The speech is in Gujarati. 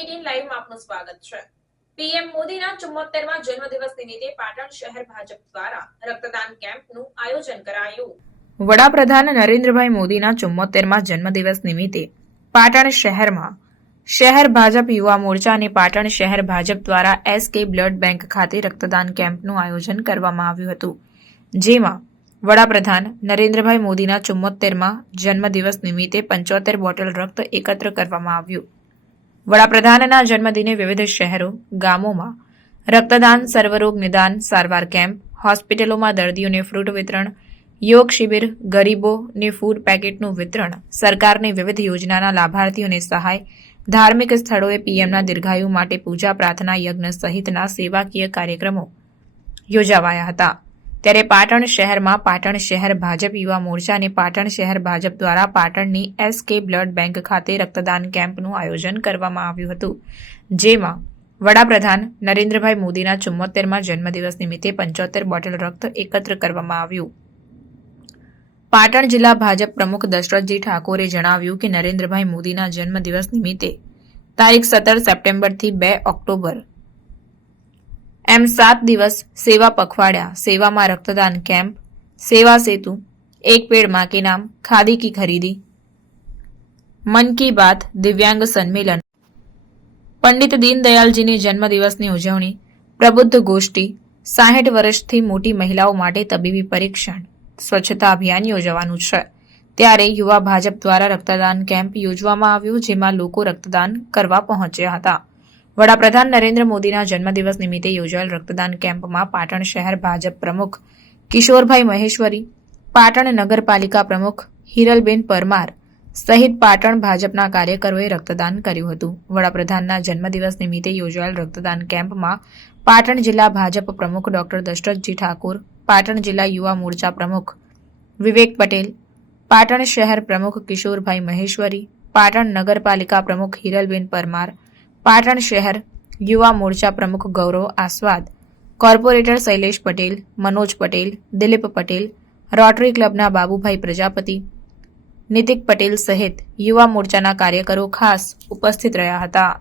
એટીન લાઈવમાં આપનું સ્વાગત છે. પીએમ મોદીના ચુમ્મોતેરમા જન્મદિવસ નિમિત્તે પાટણ શહેર ભાજપ દ્વારા રક્તદાન કેમ્પનું આયોજન કરાયું. વડાપ્રધાન નરેન્દ્રભાઈ મોદીના ચુમ્મોતેરમા જન્મદિવસ નિમિત્તે પાટણ શહેરમાં શહેર ભાજપ યુવા મોરચા અને પાટણ શહેર ભાજપ દ્વારા એસકે બ્લડ બેંક ખાતે રક્તદાન કેમ્પનું આયોજન કરવામાં આવ્યું હતું. જેમાં વડાપ્રધાન નરેન્દ્રભાઈ મોદીના ચુમ્મોતેરમા જન્મદિવસ નિમિત્તે પંચોતેર બોટલ રક્ત એકત્ર કરવામાં આવ્યું. વડાપ્રધાનના જન્મદિને વિવિધ શહેરો, ગામોમાં રક્તદાન, સર્વરોગ નિદાન, સારવાર કેમ્પ, હોસ્પિટલોમાં દર્દીઓને ફ્રૂટ વિતરણ, યોગ શિબિર, ગરીબોને ફૂડ પેકેટનું વિતરણ, સરકારની વિવિધ યોજનાના લાભાર્થીઓને સહાય, ધાર્મિક સ્થળોએ પીએમના દીર્ઘાયુ માટે પૂજા પ્રાર્થના યજ્ઞ સહિતના સેવાકીય કાર્યક્રમો યોજાવાયા હતા. ત્યારે પાટણ શહેરમાં પાટણ શહેર ભાજપ યુવા મોરચા અને પાટણ શહેર ભાજપ દ્વારા પાટણની એસકે બ્લડ બેંક ખાતે રક્તદાન કેમ્પનું આયોજન કરવામાં આવ્યું હતું, જેમાં વડાપ્રધાન નરેન્દ્રભાઈ મોદીના ચુમ્મોતેરમાં જન્મદિવસ નિમિત્તે પંચોતેર બોટલ રક્ત એકત્ર કરવામાં આવ્યું. પાટણ જિલ્લા ભાજપ પ્રમુખ દશરથજી ઠાકોરે જણાવ્યું કે નરેન્દ્રભાઈ મોદીના જન્મદિવસ નિમિત્તે તારીખ સત્તર સપ્ટેમ્બરથી બે ઓક્ટોબર એમ સાત દિવસ સેવા પખવાડિયા. સેવામાં રક્તદાન કેમ્પ, સેવા સેતુ, એક પેડમાં કે નામ, ખાદી કી ખરીદી. મન કી બાત, દિવ્યાંગ સંમેલન. પંડિત દીનદયાલજીની જન્મદિવસની ઉજવણી, પ્રબુદ્ધ ગોષ્ઠી, સાહીઠ વર્ષથી મોટી મહિલાઓ માટે તબીબી પરીક્ષણ, સ્વચ્છતા અભિયાન યોજવાનું છે. ત્યારે યુવા ભાજપ દ્વારા રક્તદાન કેમ્પ યોજવામાં આવ્યો, જેમાં લોકો રક્તદાન કરવા પહોંચ્યા હતા. વડાપ્રધાન નરેન્દ્ર મોદીના જન્મદિવસ નિમિત્તે યોજાયેલ રક્તદાન કેમ્પમાં પાટણ શહેર ભાજપ પ્રમુખ કિશોરભાઈ મહેશ્વરી, પાટણ નગરપાલિકા પ્રમુખ હિરલબેન પરમાર સહિત પાટણ ભાજપના કાર્યકરોએ રક્તદાન કર્યું હતું. વડાપ્રધાનના જન્મદિવસ નિમિત્તે યોજાયેલ રક્તદાન કેમ્પમાં પાટણ જિલ્લા ભાજપ પ્રમુખ ડોક્ટર દશરથજી ઠાકુર, પાટણ જિલ્લા યુવા મોરચા પ્રમુખ વિવેક પટેલ, પાટણ શહેર પ્રમુખ કિશોરભાઈ મહેશ્વરી, પાટણ નગરપાલિકા પ્રમુખ હિરલબેન પરમાર પાટણ શહેર યુવા મોરચા પ્રમુખ ગૌરવ આસ્વાદ, કોર્પોરેટર શૈલેષ પટેલ, મનોજ પટેલ, દિલીપ પટેલ, રોટરી ક્લબના બાબુભાઈ પ્રજાપતિ, નીતિક પટેલ સહિત યુવા મોરચાના કાર્યકરો ખાસ ઉપસ્થિત રહ્યા હતા.